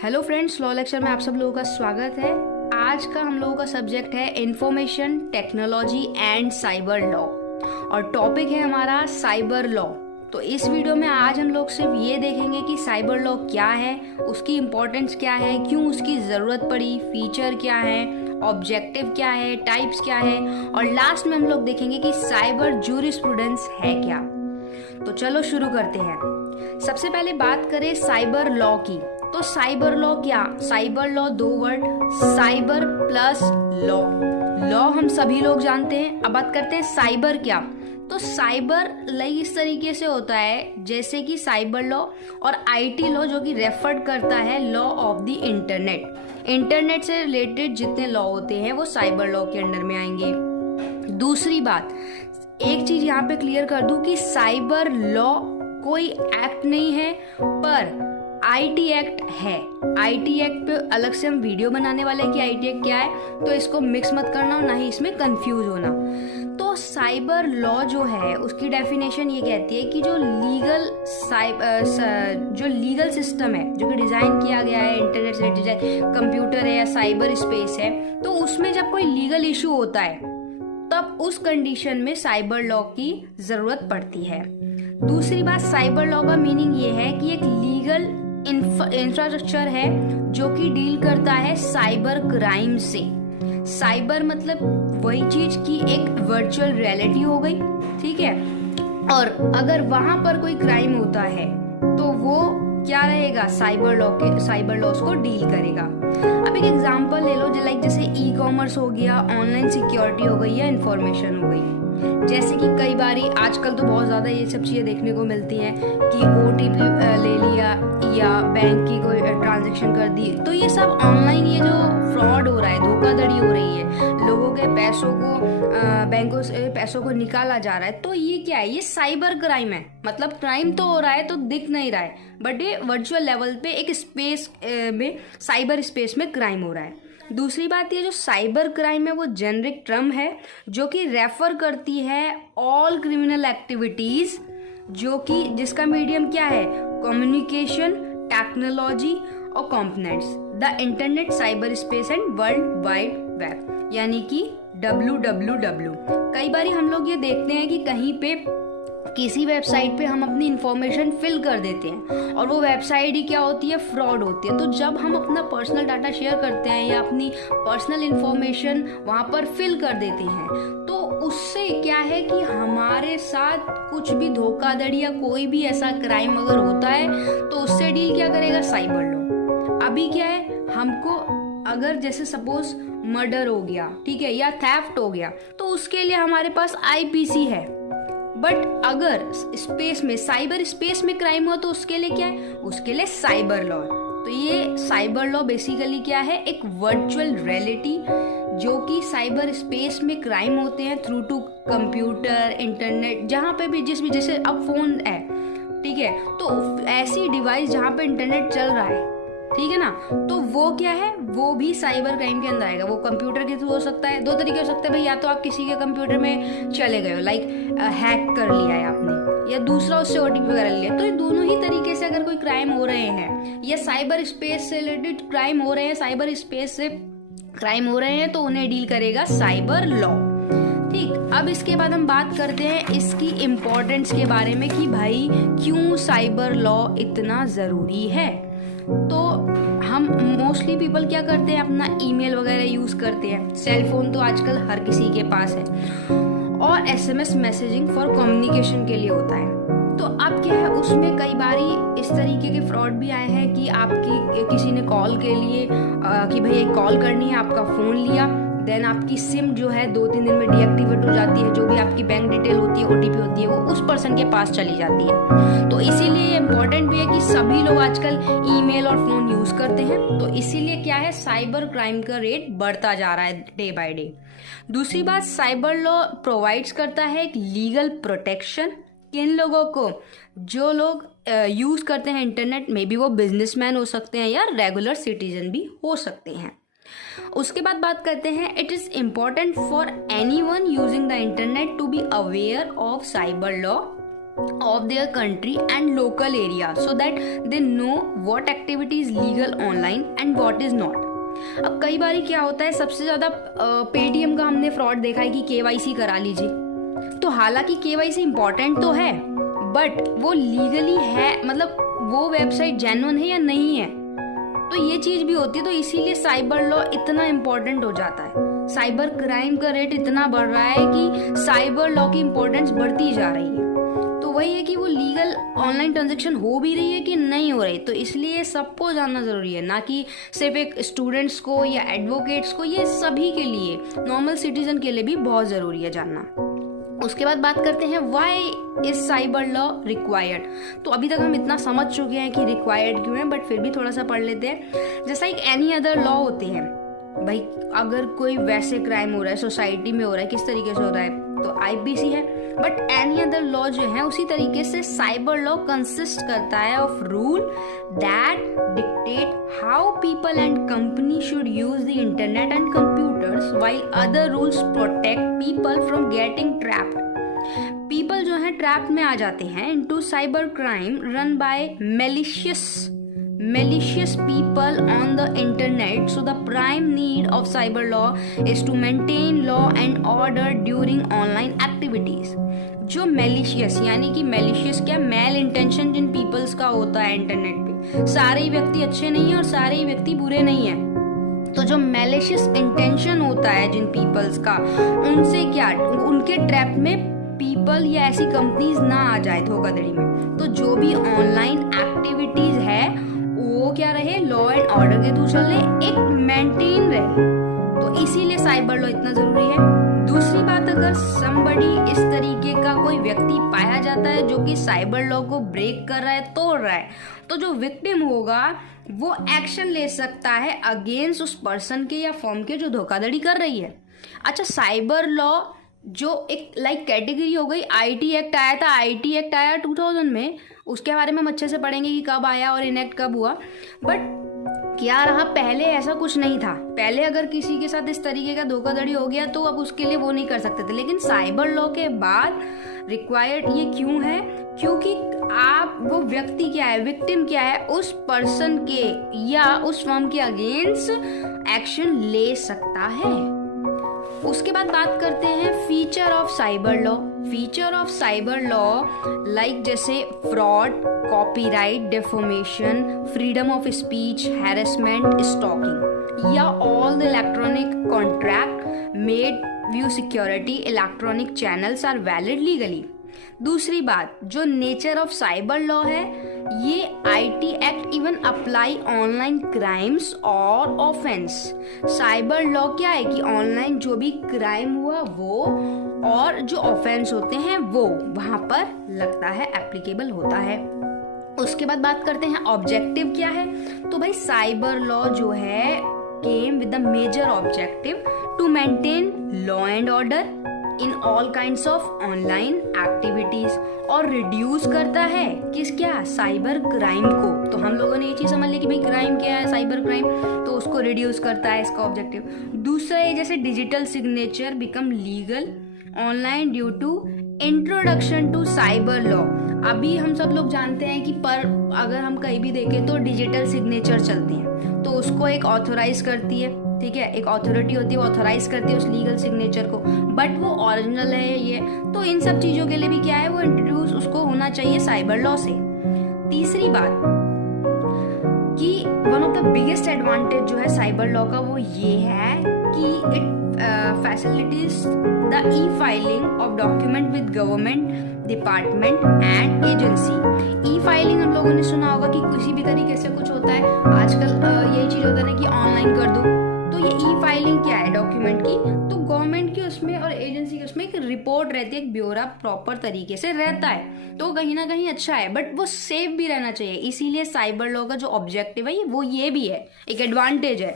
Hello friends, law lecture में आप सब लोगों का स्वागत है। आज का हम लोगों का सब्जेक्ट है information technology and cyber law और टॉपिक है हमारा साइबर लॉ। तो इस वीडियो में आज हम लोग सिर्फ ये देखेंगे कि साइबर लॉ क्या है, उसकी इम्पोर्टेंस क्या है, क्यों उसकी ज़रूरत पड़ी, फीचर क्या है, ऑब्जेक्टिव क्या है, टाइप्स क्या है और लास्ट में हम लोग देखेंगे कि साइबर जूरिस्प्रूडेंस है क्या। तो चलो शुरू करते हैं। सबसे पहले बात करें साइबर लॉ की। तो साइबर लॉ क्या? साइबर लॉ दो word, cyber plus law. Law हम सभी लोग जानते हैं। अब बात करते हैं साइबर क्या। तो साइबर इस तरीके से होता है जैसे कि साइबर लॉ और आईटी लॉ जो कि रेफर करता है law of the internet. Internet से रिलेटेड जितने लॉ होते हैं वो साइबर लॉ के अंडर में आएंगे। दूसरी बात, एक चीज यहाँ पे क्लियर कर दूं कि साइबर लॉ कोई एक्ट नहीं है पर आईटी एक्ट है। आईटी एक्ट पे अलग से हम वीडियो बनाने वाले हैं कि आईटी एक्ट क्या है, तो इसको मिक्स मत करना और ना ही इसमें कंफ्यूज होना। तो साइबर लॉ जो है उसकी डेफिनेशन ये कहती है कि जो लीगल सिस्टम है जो कि डिजाइन किया गया है इंटरनेट से रिलेटेड, कंप्यूटर है या साइबर स्पेस है, तो उसमें जब कोई लीगल इशू होता है तब उस कंडीशन में साइबर लॉ की जरूरत पड़ती है। दूसरी बात, साइबर लॉ का मीनिंग ये है कि एक लीगल इंफ्रास्ट्रक्चर है जो कि डील करता है साइबर क्राइम से। साइबर मतलब वही चीज की एक वर्चुअल रियलिटी हो गई, ठीक है। और अगर वहां पर कोई क्राइम होता है तो वो क्या रहेगा, साइबर लॉस को डील करेगा। अब एक एग्जांपल ले लो, जैसे ई कॉमर्स हो गया, ऑनलाइन सिक्योरिटी हो गई या इंफॉर्मेशन हो गई। जैसे कि कई बारी आजकल तो बहुत ज़्यादा ये सब चीज़ें देखने को मिलती हैं कि ओटीपी ले लिया या बैंक की कोई ट्रांजैक्शन कर दी, तो ये सब ऑनलाइन ये जो फ्रॉड हो रहा है, धोखाधड़ी हो रही है, लोगों के पैसों को बैंकों से पैसों को निकाला जा रहा है, तो ये क्या है, ये साइबर क्राइम है। मतलब क्राइम तो हो रहा है तो दिख नहीं रहा है, बट ये वर्चुअल लेवल पे एक स्पेस में, साइबर स्पेस में क्राइम हो रहा है। दूसरी बात, ये जो साइबर क्राइम है वो जेनरिक टर्म है जो कि रेफर करती है ऑल क्रिमिनल एक्टिविटीज जो कि जिसका मीडियम क्या है, कम्युनिकेशन, टेक्नोलॉजी और components, the internet, cyber space and world wide web, यानी कि WWW। कई बारी हम लोग ये देखते हैं कि कहीं पे किसी वेबसाइट पे हम अपनी इंफॉर्मेशन फिल कर देते हैं और वो वेबसाइट ही क्या होती है, फ्रॉड होती है। तो जब हम अपना पर्सनल डाटा शेयर करते हैं या अपनी पर्सनल इंफॉर्मेशन वहाँ पर फिल कर देते हैं, तो उससे क्या है कि हमारे साथ कुछ भी धोखाधड़ी या कोई भी ऐसा क्राइम अगर होता है तो उससे डील क्या करेगा, साइबर लॉ। अभी क्या है, हमको अगर जैसे सपोज मर्डर हो गया, ठीक है, या थेफ्ट हो गया, तो उसके लिए हमारे पास आईपीसी है। बट अगर स्पेस में, साइबर स्पेस में क्राइम हुआ तो उसके लिए क्या है, उसके लिए साइबर लॉ। तो ये साइबर लॉ बेसिकली क्या है, एक वर्चुअल रियलिटी जो कि साइबर स्पेस में क्राइम होते हैं थ्रू टू कंप्यूटर, इंटरनेट, जहाँ पे भी जैसे अब फोन है, ठीक है, तो ऐसी डिवाइस जहाँ पे इंटरनेट चल रहा है, ठीक है ना, तो वो क्या है, वो भी साइबर क्राइम के अंदर आएगा। वो कंप्यूटर के थ्रू हो सकता है, दो तरीके हो सकते हैं भाई, या तो आप किसी के कंप्यूटर में चले गए हो, लाइक हैक कर लिया है आपने, या दूसरा उससे ओटीपी वगैरह लिया, तो ये दोनों ही तरीके से अगर कोई क्राइम हो रहे हैं या साइबर स्पेस से रिलेटेड क्राइम हो रहे हैं, साइबर स्पेस से क्राइम हो रहे हैं, तो उन्हें डील करेगा साइबर लॉ। ठीक, अब इसके बाद हम बात करते हैं इसकी इम्पोर्टेंस के बारे में कि भाई क्यों साइबर लॉ इतना ज़रूरी है। तो हम मोस्टली पीपल क्या करते हैं, अपना ईमेल वगैरह यूज़ करते हैं, सेल फोन तो आजकल हर किसी के पास है, और एसएमएस मैसेजिंग फॉर कम्युनिकेशन के लिए होता है। तो अब क्या है, उसमें कई बारी इस तरीके के फ्रॉड भी आए हैं कि आपकी किसी ने कॉल के लिए कि भाई एक कॉल करनी है, आपका फ़ोन लिया, देन आपकी सिम जो है 2-3 दिन में डीएक्टिवेट हो जाती है, जो भी आपकी बैंक डिटेल होती है, ओटीपी होती है, वो उस पर्सन के पास चली जाती है। तो इसीलिए ये इम्पोर्टेंट भी है कि सभी लोग आजकल ईमेल और फ़ोन यूज़ करते हैं, तो इसीलिए क्या है, साइबर क्राइम का रेट बढ़ता जा रहा है डे बाय डे। दूसरी बात, साइबर लॉ प्रोवाइड्स करता है एक लीगल प्रोटेक्शन किन लोगों को, जो लोग यूज़ करते हैं इंटरनेट, में भी वो बिजनेसमैन हो सकते हैं या रेगुलर सिटीजन भी हो सकते हैं। उसके बाद बात करते हैं, it is important for anyone using the internet to be aware of cyber law of their country and local area so that they know what activity is legal online and what is not. अब कई बारी क्या होता है, सबसे ज़्यादा Paytm का हमने फ्रॉड देखा है कि केवाईसी करा लीजिए, तो हालांकि केवाईसी इंपॉर्टेंट तो है बट वो लीगली है, मतलब वो वेबसाइट जेन्युइन है या नहीं है, तो ये चीज़ भी होती है। तो इसीलिए साइबर लॉ इतना इम्पोर्टेंट हो जाता है। साइबर क्राइम का रेट इतना बढ़ रहा है कि साइबर लॉ की इम्पोर्टेंस बढ़ती जा रही है। तो वही है कि वो लीगल ऑनलाइन ट्रांजैक्शन हो भी रही है कि नहीं हो रही, तो इसलिए सबको जानना ज़रूरी है, ना कि सिर्फ एक स्टूडेंट्स को या एडवोकेट्स को, ये सभी के लिए, नॉर्मल सिटीजन के लिए भी बहुत ज़रूरी है जानना। उसके बाद बात करते हैं why is cyber law required. तो अभी तक हम इतना समझ चुके हैं कि रिक्वायर्ड क्यों है, बट फिर भी थोड़ा सा पढ़ लेते हैं। जैसा एक एनी अदर लॉ होते हैं भाई, अगर कोई वैसे क्राइम हो रहा है सोसाइटी में हो रहा है, किस तरीके से हो रहा है, तो आईपीसी है, बट एनी अदर लॉ जो है उसी तरीके से साइबर लॉ कंसिस्ट करता है of rule that dictate how people and company should use the internet and computers while other rules protect people from getting trapped. People जो है ट्रैप में आ जाते हैं into cyber crime run by malicious people on the internet. So the prime need of cyber law is to maintain law and order during online activities. जो malicious यानी कि malicious क्या, mail intention जिन peoples का होता है internet पे, सारे ही व्यक्ति अच्छे नहीं है और सारे ही व्यक्ति बुरे नहीं है, तो जो malicious इंटेंशन होता है जिन पीपल्स का, उनसे क्या, उनके ट्रैप में पीपल या ऐसी कंपनीज ना आ जाए धोखाधड़ी में। तो जो भी ऑनलाइन एक्टिविटीज है वो क्या रहे, लॉ एंड ऑर्डर के थ्रू चले, एक मेंटेन रहे, तो इसीलिए साइबर लॉ इतना जरूरी है। दूसरी बात, अगर somebody इस तरीके का कोई व्यक्ति पाया जाता है जो कि साइबर लॉ को ब्रेक कर रहा है, तोड़ रहा है, तो जो विक्टिम होगा वो एक्शन ले सकता है अगेंस्ट उस पर्सन के या फर्म के जो धोखाधड़ी कर रही है। अच्छा, साइबर लॉ जो एक लाइक कैटेगरी हो गई, आईटी एक्ट आया था, आईटी एक्ट आया 2000 में, उसके बारे में हम अच्छे से पढ़ेंगे कि कब आया और इनेक्ट कब हुआ, बट क्या रहा, पहले ऐसा कुछ नहीं था। पहले अगर किसी के साथ इस तरीके का धोखाधड़ी हो गया तो अब उसके लिए वो नहीं कर सकते थे, लेकिन साइबर लॉ के बाद रिक्वायर्ड ये क्यों है, क्योंकि आप, वो व्यक्ति क्या है, विक्टिम क्या है, उस पर्सन के या उस फर्म के अगेंस्ट एक्शन ले सकता है। उसके बाद बात करते हैं feature of cyber law. Feature of cyber law like जैसे fraud, copyright, deformation, freedom of speech, harassment, stalking, या all the electronic contract made via security electronic channels are valid legally. दूसरी बात, जो नेचर ऑफ साइबर लॉ है, ये IT act even apply online crimes और offence. Cyber law क्या है कि ऑनलाइन जो भी क्राइम हुआ वो और जो ऑफेंस होते हैं वो वहां पर लगता है, एप्लीकेबल होता है। उसके बाद बात करते हैं ऑब्जेक्टिव क्या है। तो भाई साइबर लॉ जो है came with the major objective to maintain law and order in all kinds of online activities, और रिड्यूस करता है किस, क्या, साइबर क्राइम को। तो हम लोगों ने ये चीज समझ ली कि भाई क्राइम क्या है, साइबर क्राइम, तो उसको रिड्यूस करता है इसका ऑब्जेक्टिव। दूसरा है जैसे digital signature become legal online due to introduction to cyber law. अभी हम सब लोग जानते हैं कि पर अगर हम कहीं भी देखें तो डिजिटल सिग्नेचर चलती है, तो उसको एक ऑथोराइज करती है, ठीक है, एक अथॉरिटी होती है वो ऑथोराइज करती है उस लीगल सिग्नेचर को, बट वो ओरिजिनल है ये, तो इन सब चीजों के लिए भी क्या है, वो इंट्रोड्यूस उसको होना चाहिए साइबर लॉ से। तीसरी बात कि one of the biggest advantage जो है साइबर लॉ का वो ये है कि it facilities the E filing of document with government department and agency. E filing हम लोगों ने सुना होगा कि किसी भी तरीके से कुछ होता है, आजकल यही चीज होता है कि ऑनलाइन कर दो, तो ये ई फाइलिंग क्या है डॉक्यूमेंट की, तो गवर्नमेंट की उसमें और एजेंसी की उसमें एक रिपोर्ट रहती है, एक ब्यौरा प्रॉपर तरीके से रहता है, तो कहीं ना कहीं अच्छा है, बट वो सेफ भी रहना चाहिए। इसीलिए साइबर लॉ का जो ऑब्जेक्टिव है वो ये भी है, एक एडवांटेज है।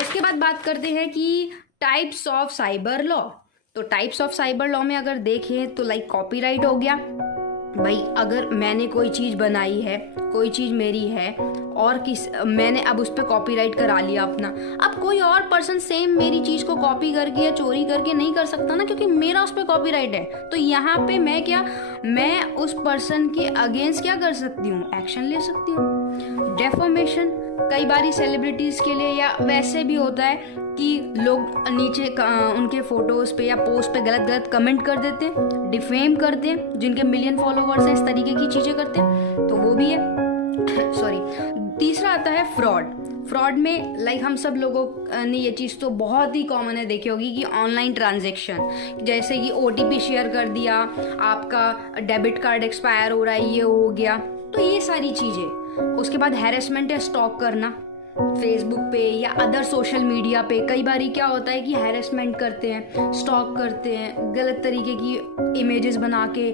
उसके बाद बात करते हैं कि टाइप्स ऑफ साइबर लॉ। तो टाइप्स ऑफ साइबर लॉ में अगर देखें तो लाइक कॉपीराइट हो गया, भाई अगर मैंने कोई चीज़ बनाई है, कोई चीज़ मेरी है और मैंने अब उस पर कॉपीराइट करा लिया अपना, अब कोई और पर्सन सेम मेरी चीज़ को कॉपी करके या चोरी करके नहीं कर सकता ना, क्योंकि मेरा उस पर कॉपीराइट है। तो यहाँ पे मैं उस पर्सन के अगेंस्ट क्या कर सकती हूँ, एक्शन ले सकती हूँ। डेफोमेशन कई बारी सेलिब्रिटीज़ के लिए या वैसे भी होता है कि लोग नीचे उनके फोटोज़ पे या पोस्ट पे गलत गलत कमेंट कर देते हैं, डिफेम करते हैं, जिनके मिलियन फॉलोवर्स हैं, इस तरीके की चीज़ें करते हैं, तो वो भी है। सॉरी। तीसरा आता है फ्रॉड में लाइक हम सब लोगों ने ये चीज़ तो बहुत ही कॉमन है देखी होगी कि ऑनलाइन ट्रांजैक्शन, जैसे कि OTP शेयर कर दिया, आपका डेबिट कार्ड एक्सपायर हो रहा है, ये हो गया, तो ये सारी चीज़ें। उसके बाद हैरेसमेंट या स्टॉक करना फेसबुक पे या अदर सोशल मीडिया पे, कई बारी क्या होता है कि हैरेसमेंट करते हैं, स्टॉक करते हैं, गलत तरीके की इमेजेस बना के,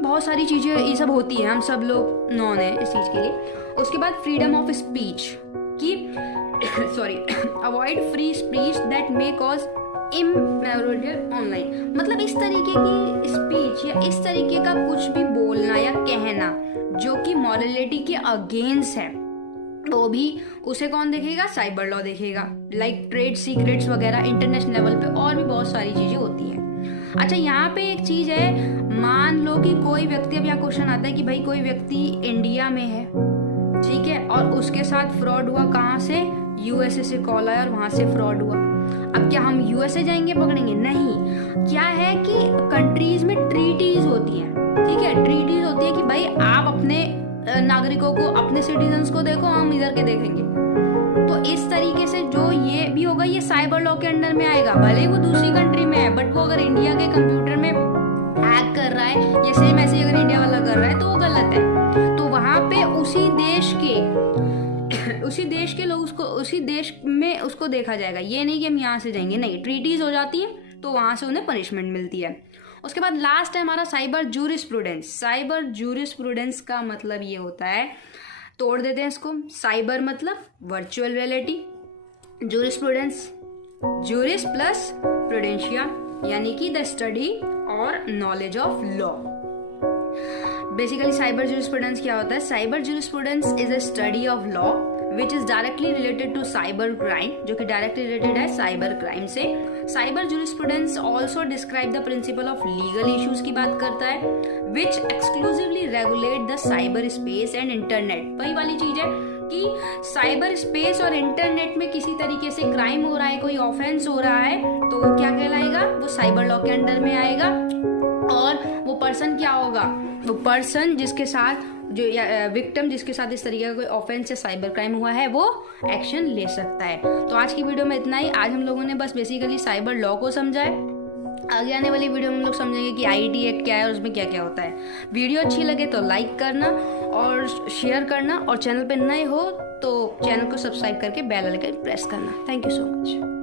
बहुत सारी चीज़ें ये सब होती हैं, हम सब लोग नॉन है इस चीज़ के लिए। उसके बाद फ्रीडम ऑफ स्पीच की sorry avoid free speech that may cause immoral online, मतलब इस तरीके की स्पीच या इस तरीके का कुछ भी बोलना या कहना जो कि मॉरलिटी के अगेंस्ट है, तो भी उसे कौन देखेगा, साइबर लॉ देखेगा। लाइक ट्रेड सीक्रेट्स वगैरह इंटरनेशनल लेवल पे और भी बहुत सारी चीजें होती हैं। अच्छा, यहाँ पे एक चीज है, मान लो कि कोई व्यक्ति, अब यहाँ क्वेश्चन आता है कि भाई कोई व्यक्ति इंडिया में है, ठीक है, और उसके साथ फ्रॉड हुआ, कहाँ से, USA से कॉल आया और वहां से फ्रॉड हुआ। अब क्या हम USA जाएंगे पकड़ेंगे, नहीं। क्या है कि कंट्रीज में ट्रीटीज होती हैं, ठीक है, ट्रीटीज होती है कि भाई आप अपने नागरिकों को, अपने सिटीजन्स को देखो, हम इधर के देखेंगे। तो इस तरीके से जो ये भी होगा, ये साइबर लॉ के अंडर में आएगा, भले वो दूसरी कंट्री में है, बट वो अगर इंडिया के कंप्यूटर में हैक कर रहा है या सेम ऐसे अगर इंडिया वाला कर रहा है तो वो गलत है। तो वहां पे उसी देश के लोग उसको, उसी देश में उसको देखा जाएगा, ये नहीं कि हम यहाँ से जाएंगे, नहीं। ट्रीटीज हो जाती है तो वहां से उन्हें पनिशमेंट मिलती है। उसके बाद लास्ट है हमारा साइबर जूरिस्प्रूडेंस। साइबर जूरिस्प्रूडेंस का मतलब ये होता है, तोड़ देते हैं इसको, साइबर मतलब virtual reality, jurisprudence juris plus prudentia, यानी कि द स्टडी और knowledge of law. Basically cyber jurisprudence क्या होता है, cyber jurisprudence is a study of law which is directly related to cyber crime, जो कि डायरेक्टली रिलेटेड है साइबर क्राइम से। Cyber jurisprudence also describe the principle of legal issues की बात करता है, which exclusively regulate the cyber space and internet. वही वाली चीज है कि साइबर स्पेस और इंटरनेट में किसी तरीके से क्राइम हो रहा है, कोई ऑफेंस हो रहा है, तो वो क्या कहलाएगा, वो साइबर लॉ के अंडर में आएगा। और वो पर्सन क्या होगा, वो पर्सन जिसके साथ, जो विक्टिम जिसके साथ इस तरीके का कोई ऑफेंस या साइबर क्राइम हुआ है, वो एक्शन ले सकता है। तो आज की वीडियो में इतना ही। आज हम लोगों ने बस बेसिकली साइबर लॉ को समझा है। आगे आने वाली वीडियो में हम लोग समझेंगे कि IT एक्ट क्या है और उसमें क्या क्या होता है। वीडियो अच्छी लगे तो लाइक करना और शेयर करना, और चैनल पे नए हो तो चैनल को सब्सक्राइब करके बेल आइकन प्रेस करना। Thank you so much.